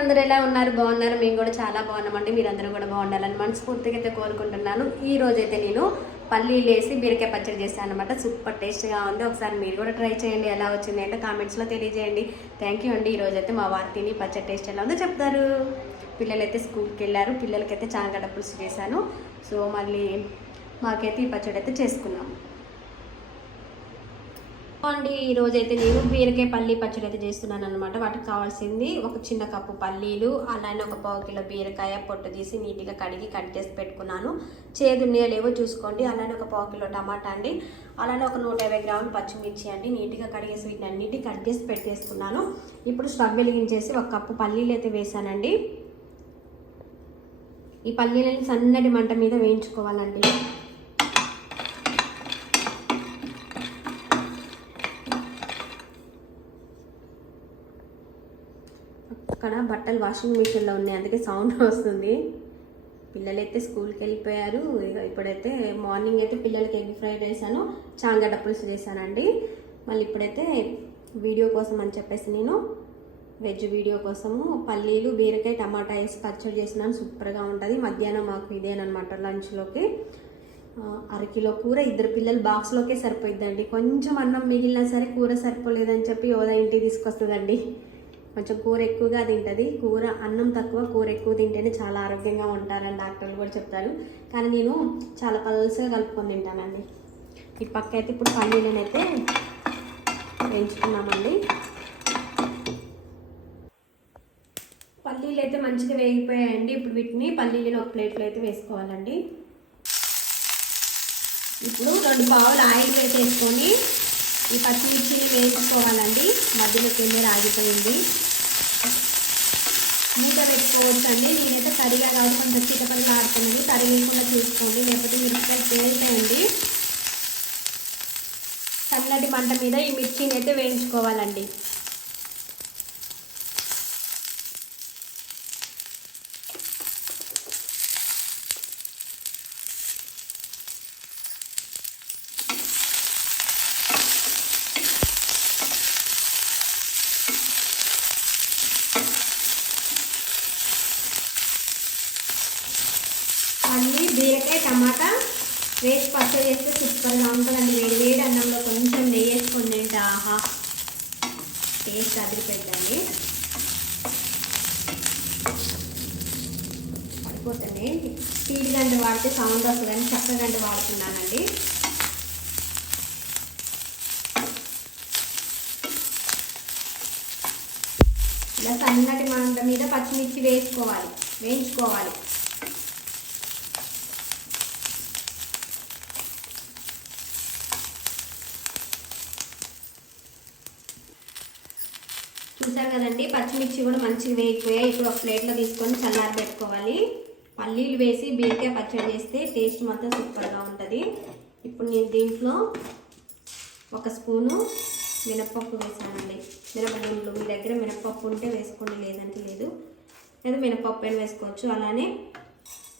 అందరూ ఎలా ఉన్నారు? బాగున్నారు? మేము కూడా చాలా బాగున్నామండి. మీరందరూ కూడా బాగుండాలని మనస్ఫూర్తిగా అయితే కోరుకుంటున్నాను. ఈ రోజైతే నేను పల్లీలు వేసి బీరకాయ పచ్చడి చేశాను అనమాట సూపర్ టేస్ట్గా ఉంది. ఒకసారి మీరు కూడా ట్రై చేయండి. ఎలా వచ్చింది అంటే కామెంట్స్లో తెలియజేయండి. థ్యాంక్ యూ అండి. ఈ మా వారు తిని పచ్చడి టేస్ట్ ఎలా ఉందో చెప్తారు. పిల్లలైతే స్కూల్కి వెళ్ళారు. పిల్లలకైతే చాంగడ్డ పులుసు చేశాను. సో మళ్ళీ మాకైతే ఈ పచ్చడి అయితే చేసుకున్నాం. అండి ఈ అయితే నేను బీరకాయ పల్లి పచ్చడి అయితే చేస్తున్నాను అనమాట వాటికి కావాల్సింది ఒక చిన్న కప్పు పల్లీలు అలానే ఒక పావు కిలో బీరకాయ పొట్టు తీసి నీట్గా కడిగి కట్ చేసి పెట్టుకున్నాను. చేదు లేవో చూసుకోండి. అలానే ఒక పావు కిలో టమాటా అండి. అలానే ఒక నూట యాభై గ్రాములు పచ్చిమిర్చి అండి. నీట్గా కడిగేసి వీటిని అన్నిటి కట్ చేసి పెట్టేసుకున్నాను ఇప్పుడు స్టవ్ వెలిగించేసి ఒక కప్పు పల్లీలు అయితే వేసానండి ఈ పల్లీలని సన్నటి మంట మీద వేయించుకోవాలండి. అక్కడ బట్టలు వాషింగ్ మిషన్లో ఉన్నాయి. అందుకే సౌండ్ వస్తుంది. పిల్లలైతే స్కూల్కి వెళ్ళిపోయారు. ఇప్పుడైతే మార్నింగ్ అయితే పిల్లలకి ఎగ్ ఫ్రైడ్ చేశాను చాంగ పులుసు చేశానండి. మళ్ళీ ఇప్పుడైతే వీడియో కోసం అని చెప్పేసి నేను వెజ్ వీడియో కోసము పల్లీలు బీరకాయ టమాటా వేసి పచ్చడి చేసినాను. సూపర్గా ఉంటుంది. మధ్యాహ్నం మాకు ఇదేనమాట లంచ్లోకి. అరకిలో కూర ఇద్దరు పిల్లలు బాక్స్లోకే సరిపోయిద్దండి. కొంచెం అన్నం మిగిలినా సరే కూర సరిపోలేదని చెప్పి యోదా ఇంటికి తీసుకొస్తుందండి. కొంచెం కూర ఎక్కువగా తింటుంది. కూర అన్నం తక్కువ కూర ఎక్కువ తింటేనే చాలా ఆరోగ్యంగా ఉంటారని డాక్టర్లు కూడా చెప్తారు. కానీ నేను చాలా పల్సగా కలుపుకొని తింటానండి. ఈ పక్క అయితే ఇప్పుడు పల్లీలనైతే అయితే వేయించుకున్నామండి. పల్లీలు అయితే మంచిగా వేగిపోయాయండి. ఇప్పుడు వీటిని పల్లీలను ఒక ప్లేట్లో అయితే వేసుకోవాలండి. ఇప్పుడు రెండు పావులు ఆయిల్ వేసేసుకొని ఈ పచ్చిమిర్చిని వేయించుకోవాలండి మధ్యలో కింద ఆగిపోయింది మూత పెట్టుకోవచ్చు అండి నేనైతే కరిగా కాదు కొంచెం చిటపలు ఆడుతున్నాను కరి లేకుండా చూసుకోండి లేకపోతే మిరపకాయలు పేలుతాయండి. సన్నటి మంట మీద ఈ మిర్చిని అయితే వేయించుకోవాలండి అన్నీ బీరకాయ టమాటా వేసి పచ్చడి చేస్తే సూపర్గా ఉంటుందండి. వేడి వేడి అన్నంలో కొంచెం నెయ్యి వేసుకొని తింటే ఆహా టేస్ట్ అదిరిపోయిందండి పడిపోతుంది. స్టీల్ గంట వాడితే సౌండ్ వస్తుందని చక్క గంట వాడుతున్నానండి. ఇలా సన్నటి మంట మీద పచ్చిమిర్చి వేసుకోవాలి వేయించుకోవాలి చూసారు కదండి పచ్చిమిర్చి కూడా మంచిగా వేగిపోయాయి ఇప్పుడు ఒక ప్లేట్లో తీసుకొని చల్లారి పెట్టుకోవాలి. పల్లీలు వేసి బీరకాయ పచ్చడి చేస్తే టేస్ట్ మాత్రం సూపర్గా ఉంటుంది. ఇప్పుడు నేను దీంట్లో ఒక స్పూను మినప్పప్పు వేసానండి. మినపగుండ్లు మీ దగ్గర మినప్పప్పు ఉంటే వేసుకోండి లేదంటే లేదు. లేదా మినప్పప్పు అయినా వేసుకోవచ్చు. అలానే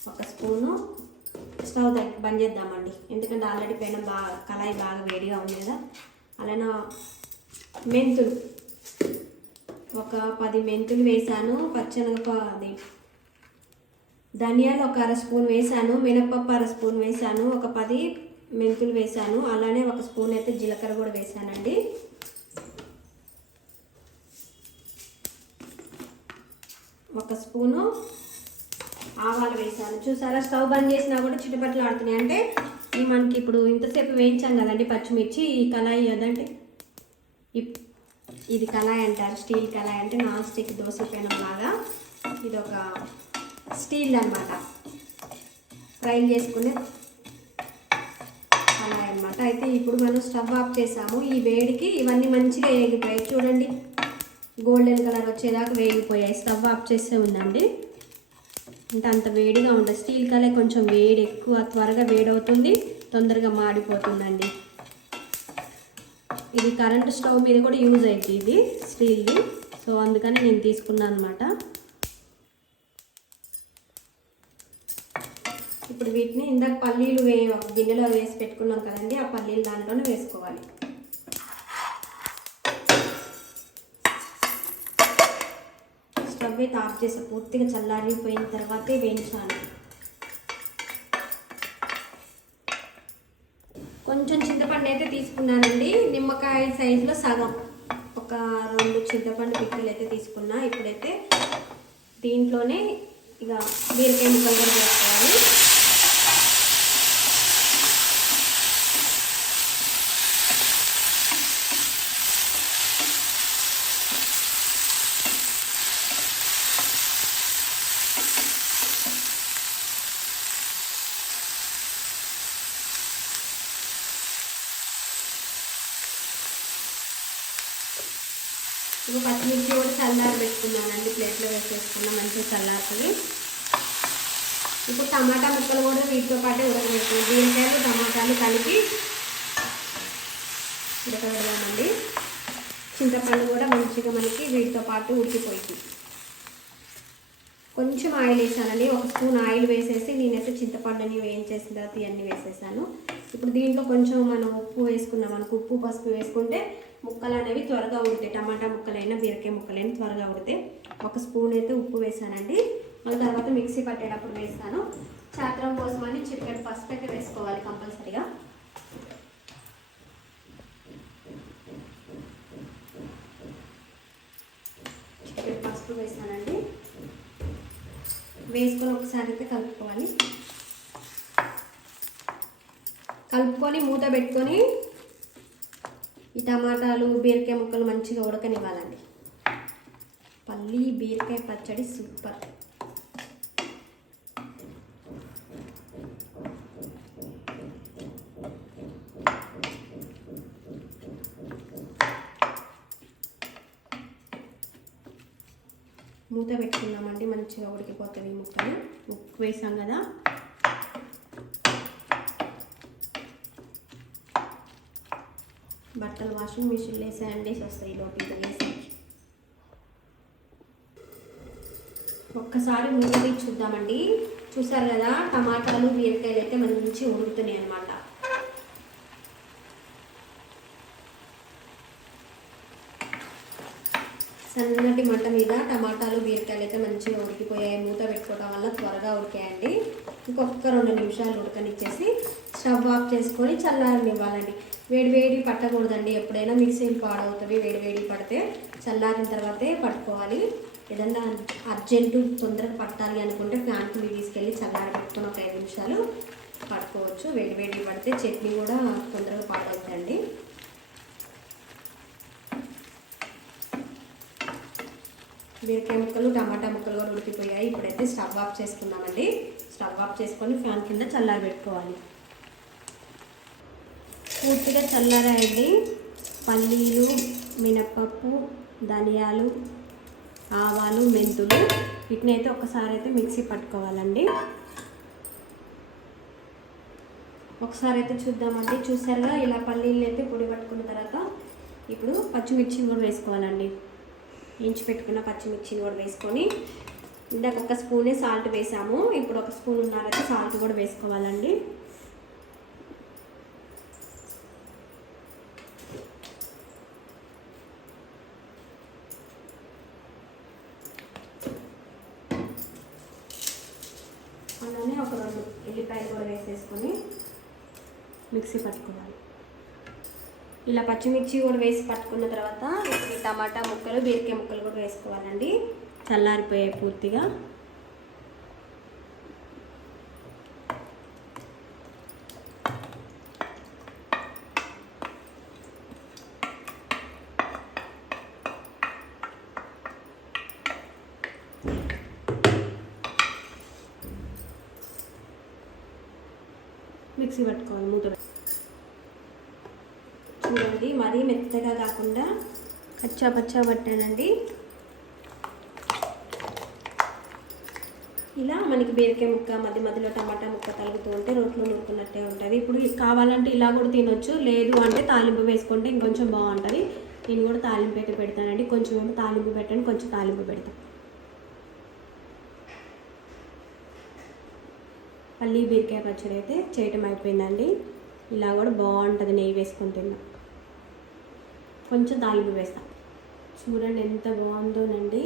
ఒక స్పూను స్టవ్ దగ్గర బంద్ చేద్దామండి. ఎందుకంటే ఆల్రెడీ పైన బాగా కళాయి బాగా వేడిగా ఉంది కదా. అలానే మెంతులు. ఒక పది మెంతులు వేసాను పచ్చనగప అది. ధనియాలు ఒక అర స్పూన్ వేసాను మినపప్పు అర స్పూన్ వేసాను ఒక పది మెంతులు వేసాను. అలానే ఒక స్పూన్ అయితే జీలకర్ర కూడా వేసానండి. ఒక స్పూను ఆవాలు వేసాను. చూసారా స్టవ్ బంద్ చేసినా కూడా చిట్టుపట్లు ఆడుతున్నాయి. అంటే మనకి ఇప్పుడు ఇంతసేపు వేయించాం కదండి పచ్చిమిర్చి ఈ కళాయి అదంటే ఇప్- ఇది కళాయి అంటారు స్టీల్ కళాయి అంటే నాన్ స్టిక్ దోశ పెనం లాగా. ఇది ఒక స్టీల్ అన్నమాట. ఫ్రై చేసుకునే కళాయి అన్నమాట. అయితే ఇప్పుడు మనం స్టవ్ ఆఫ్ చేసాము. ఈ వేడికి ఇవన్నీ మంచిగా వేగిపోయాయి చూడండి గోల్డెన్ కలర్ వచ్చేదాకా వేగిపోయాయి. స్టవ్ ఆఫ్ చేసే ఉందండి. అంటే అంత వేడిగా ఉంటుంది స్టీల్ కళాయి కొంచెం వేడి ఎక్కువ త్వరగా వేడవుతుంది తొందరగా మాడిపోతుందండి. ఇది కరెంట్ స్టవ్ మీద కూడా యూజ్ అవుతుంది ఇది స్టీల్ది సో అందుకని నేను తీసుకున్నాను అనమాట ఇప్పుడు వీటిని ఇందాక పల్లీలు వే ఒక గిన్నెలో వేసి పెట్టుకున్నాం కదండి ఆ పల్లీలు దాంట్లోనే వేసుకోవాలి. స్టవ్ అయితే ఆఫ్ చేసా పూర్తిగా చల్లారిపోయిన తర్వాతే వేయించాను కొంచెం అయితే తీసుకున్నానండి. నిమ్మకాయ సైజులో సగం. ఒక రెండు చింతపండు పిక్కలు అయితే తీసుకున్నా. ఇప్పుడైతే దీంట్లోనే ఇక బీరకాయ ముక్కలు కూడా ఇంకా ఇప్పుడు పచ్చిమిర్చి కూడా చల్లారి పెట్టుకున్నానండి ప్లేట్లో వేసేసుకున్నా మంచిగా చల్లారుతుంది. ఇప్పుడు టమాటా ముక్కలు కూడా వీటితో పాటే ఉడకబెట్టు బీరకాయలు టమాటాలు కలిపి ఉడకబెడదామండి. చింతపండు కూడా మంచిగా మనకి వీటితో పాటు ఉడికిపోయింది. కొంచెం ఆయిల్ వేసానండి. ఒక స్పూన్ ఆయిల్ వేసేసి నేనైతే చింతపండుని వేయించేసిన తర్వాత ఇవన్నీ వేసేసాను. ఇప్పుడు దీంట్లో కొంచెం మనం ఉప్పు వేసుకున్నాం మనకు ఉప్పు పసుపు వేసుకుంటే ముక్కలు అనేవి త్వరగా ఉడతాయి టమాటా ముక్కలైనా బీరకాయ ముక్కలైనా త్వరగా ఉడితే ఒక స్పూన్ అయితే ఉప్పు వేసానండి. మళ్ళీ తర్వాత మిక్సీ పట్టేటప్పుడు వేస్తాను. చాత్రం అని చిటికెట్ పసుపు అయితే వేసుకోవాలి కంపల్సరీగా. చిటికెట్ పసుపు వేసానండి. వేసుకొని ఒకసారి అయితే కలుపుకోవాలి. కలుపుకొని మూత పెట్టుకొని ఈ టమాటాలు బీరకాయ ముక్కలు మంచిగా ఉడకనివ్వాలండి. పల్లి బీరకాయ పచ్చడి సూపర్. మూత పెట్టుకుందామండి మంచిగా ఉడికిపోతుంది ముక్కలు. ఉప్పు వేసాం కదా బట్టలు వాషింగ్ మిషన్లో వేసాయండి వస్తాయి లోపలికి వేసేకి ఒక్కసారి ముందు చూద్దామండి. చూసారు కదా టమాటాలు బీరకాయలు అయితే మంచి ఉడుకుతున్నాయి అన్నమాట. సన్నటి మంట మీద టమాటాలు బీరకాయలు అయితే మంచిగా ఉడికిపోయాయి. మూత పెట్టుకోవడం వల్ల త్వరగా ఉడికాయండి. ఇంకొక రెండు నిమిషాలు ఉడకనిచ్చేసి స్టవ్ ఆఫ్ చేసుకొని చల్లారనివ్వాలండి. వేడివేడి పట్టకూడదండి. ఎప్పుడైనా మిక్సీలు పాడవుతుంది వేడివేడి పడితే చల్లారిన తర్వాతే పట్టుకోవాలి. ఏదన్నా అర్జెంటు తొందరగా పట్టాలి అనుకుంటే ఫ్యాన్ కింద తీసుకెళ్ళి చల్లారి పెట్టుకొని ఒక ఐదు నిమిషాలు పట్టుకోవచ్చు. వేడివేడి పడితే చట్నీ కూడా తొందరగా పాడవుతుందండి. బీరకాయ ముక్కలు టమాటా ముక్కలు కూడా ఉడికిపోయాయి. ఇప్పుడైతే స్టవ్ ఆఫ్ చేసుకుందామండి. స్టవ్ ఆఫ్ చేసుకొని ఫ్యాన్ కింద చల్లారి పెట్టుకోవాలి పూర్తిగా చల్లారాయండి. పల్లీలు మినప్పప్పు ధనియాలు ఆవాలు మెంతులు వీటిని అయితే ఒకసారి అయితే మిక్సీ పట్టుకోవాలండి. ఒకసారి అయితే చూద్దామండి. చూసారుగా ఇలా పల్లీలు అయితే పొడి పట్టుకున్న తర్వాత ఇప్పుడు పచ్చిమిర్చిని కూడా వేసుకోవాలండి. ఇంచి పెట్టుకున్న పచ్చిమిర్చిని కూడా వేసుకొని ఇందాక ఒక స్పూనే సాల్ట్ వేసాము. ఇప్పుడు ఒక స్పూన్ ఉన్నారైతే సాల్ట్ కూడా వేసుకోవాలండి అలానే ఒక రెండు ఎల్లిపాయలు కూడా వేసేసుకొని మిక్సీ పట్టుకోవాలి. ఇలా పచ్చిమిర్చి కూడా వేసి పట్టుకున్న తర్వాత ఈ టమాటా ముక్కలు బీరకాయ ముక్కలు కూడా వేసుకోవాలండి. చల్లారిపోయాయి పూర్తిగా. మిక్సీ పట్టుకోవాలి మూత చూడండి మరీ మెత్తగా కాకుండా కచ్చా పచ్చా పట్టానండి. ఇలా మనకి బీరకాయ ముక్క మధ్య మధ్యలో టమాటా ముక్క తలుగుతూ ఉంటే రోట్లో నూరుకున్నట్టే ఉంటుంది. ఇప్పుడు కావాలంటే ఇలా కూడా తినొచ్చు లేదు అంటే తాలింపు వేసుకుంటే ఇంకొంచెం బాగుంటుంది. నేను కూడా తాలింపు అయితే పెడతానండి. కొంచెం తాలింపు పెట్టండి కొంచెం తాలింపు పెడతాను పల్లీ బీరకాయ పచ్చడి అయితే చేయటం అయిపోయిందండి. ఇలా కూడా బాగుంటుంది నెయ్యి వేసుకొని తిన్నా. కొంచెం తాలింపు వేస్తాం. చూడండి ఎంత బాగుందోనండి.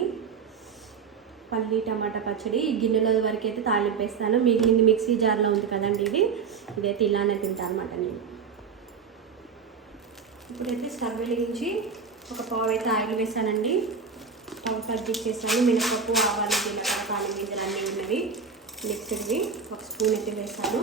పల్లి టమాటా పచ్చడి. గిన్నెల వరకు అయితే తాలింపేస్తాను మిగిలింది మిక్సీ జార్లో ఉంది కదండి ఇది. ఇదైతే ఇలానే తింటాను అనమాట నేను. ఇప్పుడైతే స్టవ్ వెలిగించి ఒక పావు అయితే ఆయిల్ వేసానండి. స్టవ్ తగ్గించేసాను మినపప్పు ఆవాలు జీలకర్ర కాలి గింజలు అన్నీ ఉన్నవి. మిక్స్డ్వి ఒక స్పూన్ అయితే వేసాను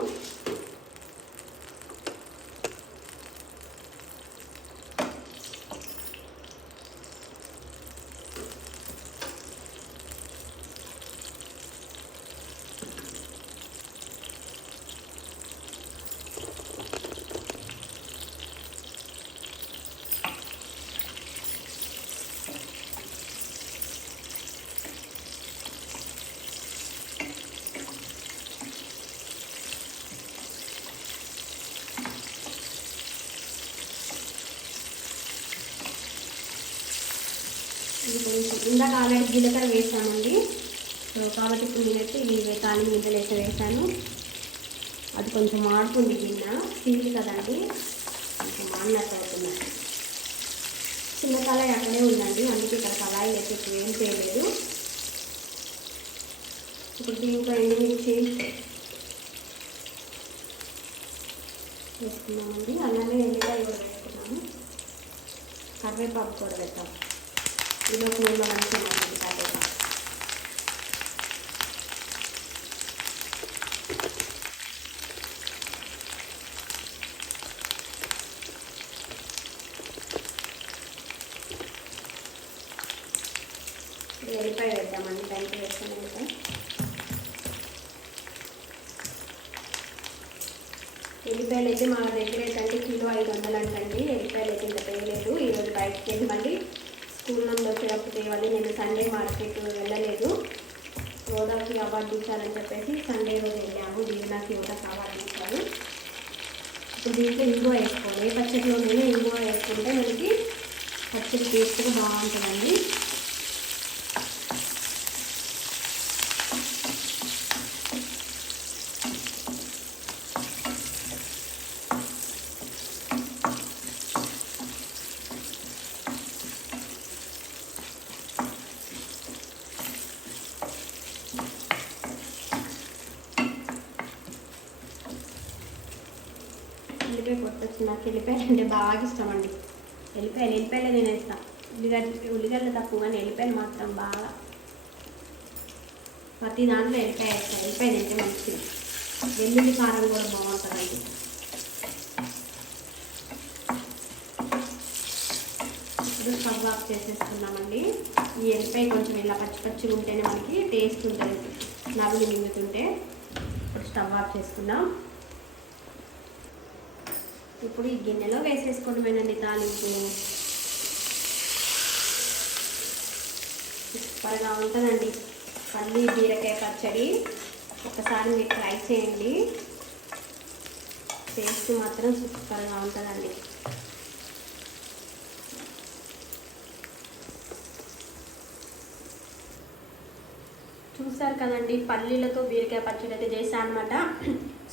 ఇది కొంచెం ఇందాక ఆల్రెడీ జీలకర్ర వేసామండి. సో కాబట్టి ఇప్పుడు నేనైతే ఇవి తాలిం గింజలు అయితే వేసాను. అది కొంచెం మాడుతుంది గిన్నె. స్టీల్ కదండి. కొంచెం మాడినట్టు అవుతుంది. చిన్న కళాయి అక్కడే ఉందండి. అందుకే ఇక్కడ కళాయి అయితే ఇప్పుడు ఏం చేయలేదు. ఇప్పుడు దీంట్లో ఎండుమిర్చి వేసుకున్నామండి అలానే ఎల్లిపాయ కూడా వేసుకున్నాము కరివేపాకు కూడా పెట్టాము ఇది ఒక నూనె మంచిగా ఎల్లిపాయ వేద్దామండి దానికి వేస్తాను ఎల్లిపాయలు అయితే మా దగ్గర ఏంటంటే కిలో ఐదు వందలు అంటండి ఎల్లిపాయలు అయితే ఇంకా తేయలేదు ఈరోజు బయటకు వెళ్ళి మళ్ళీ స్కూల్ నుండి వచ్చేటప్పుడు తేవాలి. నేను సండే మార్కెట్ వెళ్ళలేదు. సోడాకి అవార్డు ఇచ్చారని చెప్పేసి సండే రోజు వెళ్ళాము. దీనికి కూడా కావాలని ఇచ్చారు ఇప్పుడు దీంట్లో ఇంగువ వేసుకోవాలి. ఏ పచ్చడిలోనైనా ఇంగువ వేసుకుంటే మనకి పచ్చడి టేస్ట్గా బాగుంటుందండి ఎల్లిపాయ కొట్టచ్చు నాకు ఎల్లిపాయలు అంటే బాగా ఇష్టం అండి ఎల్లిపాయలు ఎల్లిపాయలు తినేస్తా. ఉల్లిగడ్డ ఉల్లిగడ్డలు తక్కువ కానీ ఎల్లిపాయలు మాత్రం బాగా. ప్రతి దాంట్లో ఎల్లిపాయ వేస్తాను ఎల్లిపాయ తింటే మంచిది. వెల్లుల్లి కారం కూడా బాగుంటుందండి. ఇప్పుడు స్టవ్ ఆఫ్ చేసేసుకున్నామండి ఈ ఎల్లిపాయ కొంచెం ఇలా పచ్చి పచ్చిగా ఉంటేనే మనకి టేస్ట్ ఉంటుంది నవ్వులు మింగుతుంటే. ఇప్పుడు స్టవ్ ఆఫ్ చేసుకున్నాం ఇప్పుడు ఈ గిన్నెలో వేసేసుకోవడమేనండి తాలింపు. సూపర్గా ఉంటుందండి. పల్లి బీరకాయ పచ్చడి. ఒకసారి మీరు ట్రై చేయండి. టేస్ట్ మాత్రం సూపర్గా ఉంటుందండి. చూసారు కదండి పల్లీలతో బీరకాయ పచ్చడి అయితే చేశాను అనమాట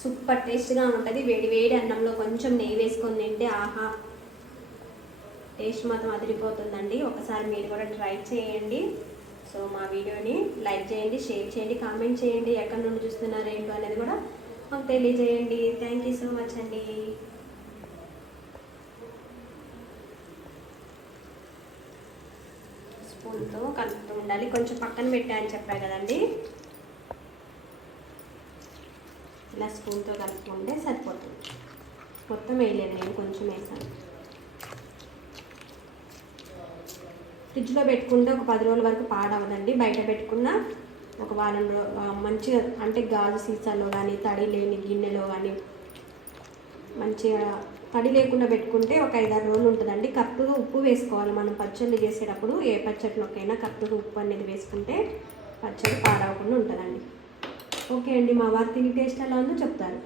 సూపర్ టేస్ట్గా ఉంటుంది. వేడి వేడి అన్నంలో కొంచెం నెయ్యి వేసుకొని తింటే ఆహా టేస్ట్ మాత్రం అదిరిపోతుందండి. ఒకసారి మీరు కూడా ట్రై చేయండి. సో మా వీడియోని లైక్ చేయండి షేర్ చేయండి కామెంట్ చేయండి. ఎక్కడి నుండి చూస్తున్నారు ఏంటో అనేది కూడా మాకు తెలియజేయండి. థ్యాంక్ యూ సో మచ్ అండి. స్పూన్తో కలుపుతూ ఉండాలి. కొంచెం పక్కన పెట్టా అని చెప్పారు కదండి. ఇలా స్పూన్తో కలుపుకుంటే సరిపోతుంది. మొత్తం వేయలేదు నేను కొంచెం వేసాను. ఫ్రిడ్జ్లో పెట్టుకుంటే ఒక పది రోజుల వరకు పాడవదండి. బయట పెట్టుకున్న ఒక వారం మంచిగా అంటే గాజు సీసాలో కానీ తడి లేని గిన్నెలో కానీ మంచిగా తడి లేకుండా పెట్టుకుంటే ఒక ఐదారు రోజులు ఉంటుందండి. కరెక్ట్గా ఉప్పు వేసుకోవాలి. మనం పచ్చళ్ళు చేసేటప్పుడు ఏ పచ్చడిలోకైనా కరెక్ట్గా ఉప్పు అనేది వేసుకుంటే పచ్చడి పాడవకుండా ఉంటుందండి. ఓకే అండి మా వారు తిని టేస్ట్ ఎలా ఉందో చెప్తారు.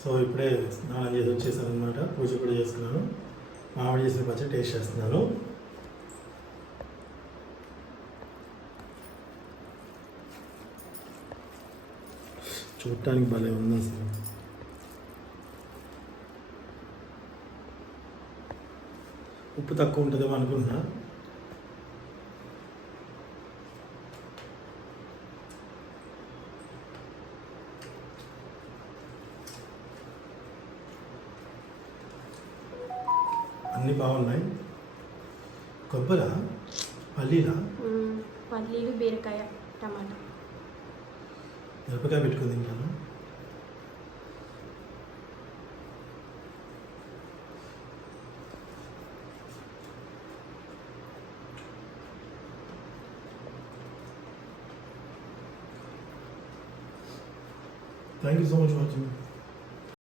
సో ఇప్పుడే స్నానం చేసి వచ్చేసాను అనమాట పూజ కూడా చేసుకున్నాను మామిడి చేసిన పచ్చడి టేస్ట్ చేస్తున్నాను. చూడటానికి భలే ఉంది అసలు. ఉప్పు తక్కువ ఉంటుందేమో అనుకుంటున్నా. అన్నీ బాగున్నాయి. కొబ్బరా పల్లీలా. పల్లీలు బీరకాయ టమాటా. మిరపకాయ పెట్టుకుని తింటాను thank you so much watching